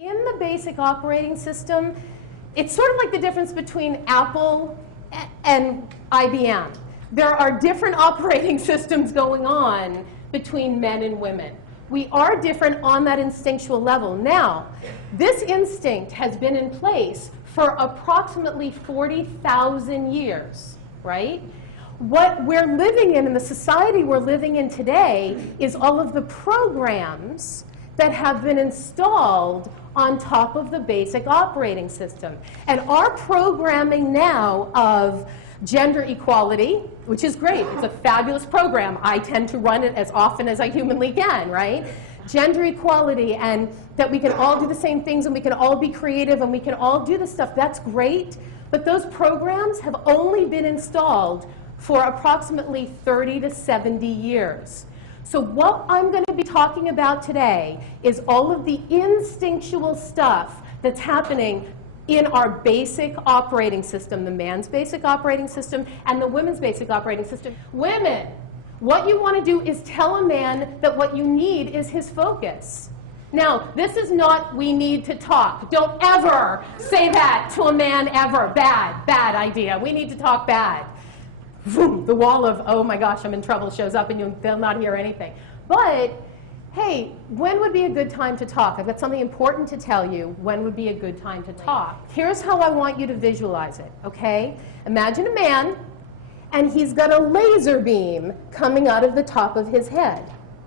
In the basic operating system, it's sort of like the difference between Apple and IBM. There are different operating systems going on between men and women. We are different on that instinctual level. Now, this instinct has been in place for approximately 40,000 years, right? What we're living in the society we're living in today, is all of the programs that have been installed on top of the basic operating system. And our programming now of gender equality, which is great, it's a fabulous program. I tend to run it as often as I humanly can, right? Gender equality, and that we can all do the same things, and we can all be creative, and we can all do this stuff, that's great. But those programs have only been installed for approximately 30 to 70 years. So what I'm going to be talking about today is all of the instinctual stuff that's happening in our basic operating system, the man's basic operating system and the women's basic operating system. Women, what you want to do is tell a man that what you need is his focus. Now, this is not "we need to talk." Don't ever say that to a man ever. Bad, bad idea. We need to talk bad. Boom, the wall of, oh my gosh, I'm in trouble shows up and they'll not hear anything. But, hey, when would be a good time to talk? I've got something important to tell you. When would be a good time to talk? Here's how I want you to visualize it, okay? Imagine a man, and he's got a laser beam coming out of the top of his head,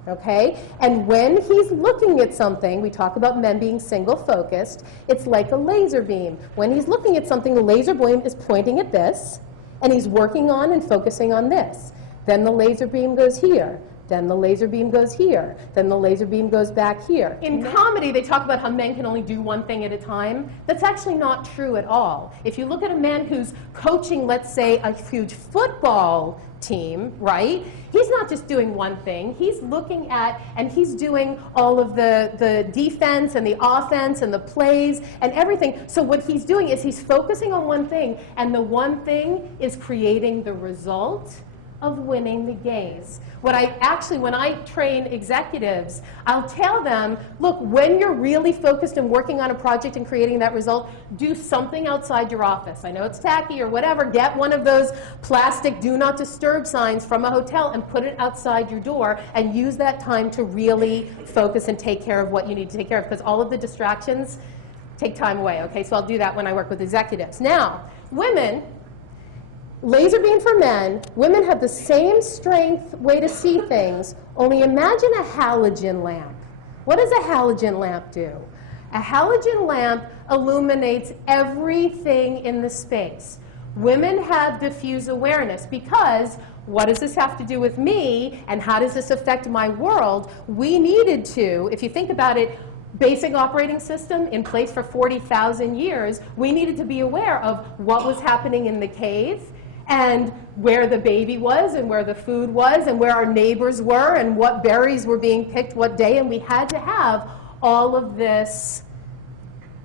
okay? And when he's looking at something, we talk about men being single-focused, it's like a laser beam. When he's looking at something, the laser beam is pointing at this, and he's working on and focusing on this. Then the laser beam goes here. Then the laser beam goes here. Then the laser beam goes back here. In comedy, they talk about how men can only do one thing at a time. That's actually not true at all. If you look at a man who's coaching, let's say, a huge football team, right? He's not just doing one thing. He's looking at, and he's doing all of the defense and the offense and the plays and everything. So what he's doing is he's focusing on one thing, and the one thing is creating the result of winning the games. When I train executives, I'll tell them, look, when you're really focused and working on a project and creating that result, do something outside your office. I know it's tacky or whatever, get one of those plastic do not disturb signs from a hotel and put it outside your door and use that time to really focus and take care of what you need to take care of, because all of the distractions take time away, okay? So I'll do that when I work with executives. Now, women, laser beam for men, women have the same strength way to see things, only imagine a halogen lamp. What does a halogen lamp do? A halogen lamp illuminates everything in the space. Women have diffuse awareness because what does this have to do with me and how does this affect my world? We needed to, if you think about it, basic operating system in place for 40,000 years, we needed to be aware of what was happening in the cave, and where the baby was, and where the food was, and where our neighbors were, and what berries were being picked what day, and we had to have all of this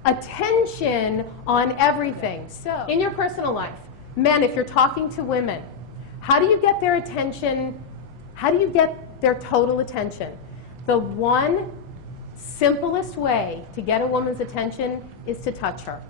attention on everything. So, in your personal life, men, if you're talking to women, how do you get their attention? How do you get their total attention? The one simplest way to get a woman's attention is to touch her.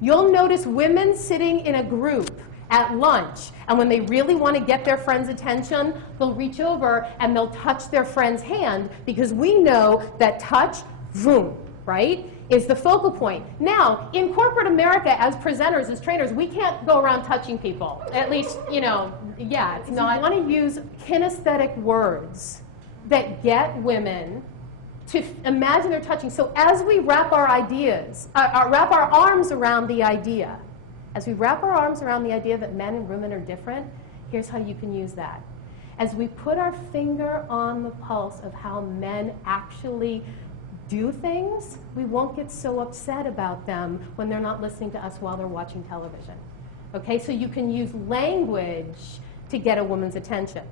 You'll notice women sitting in a group at lunch, and when they really want to get their friend's attention, they'll reach over and they'll touch their friend's hand, because we know that touch, boom, right, is the focal point. Now, in corporate America, as presenters, as trainers, we can't go around touching people. At least, you know, yeah, it's not. You want to use kinesthetic words that get women to imagine they're touching. So as we wrap our ideas, wrap our arms around the idea, as we wrap our arms around the idea that men and women are different, here's how you can use that. As we put our finger on the pulse of how men actually do things, we won't get so upset about them when they're not listening to us while they're watching television. Okay, so you can use language to get a woman's attention.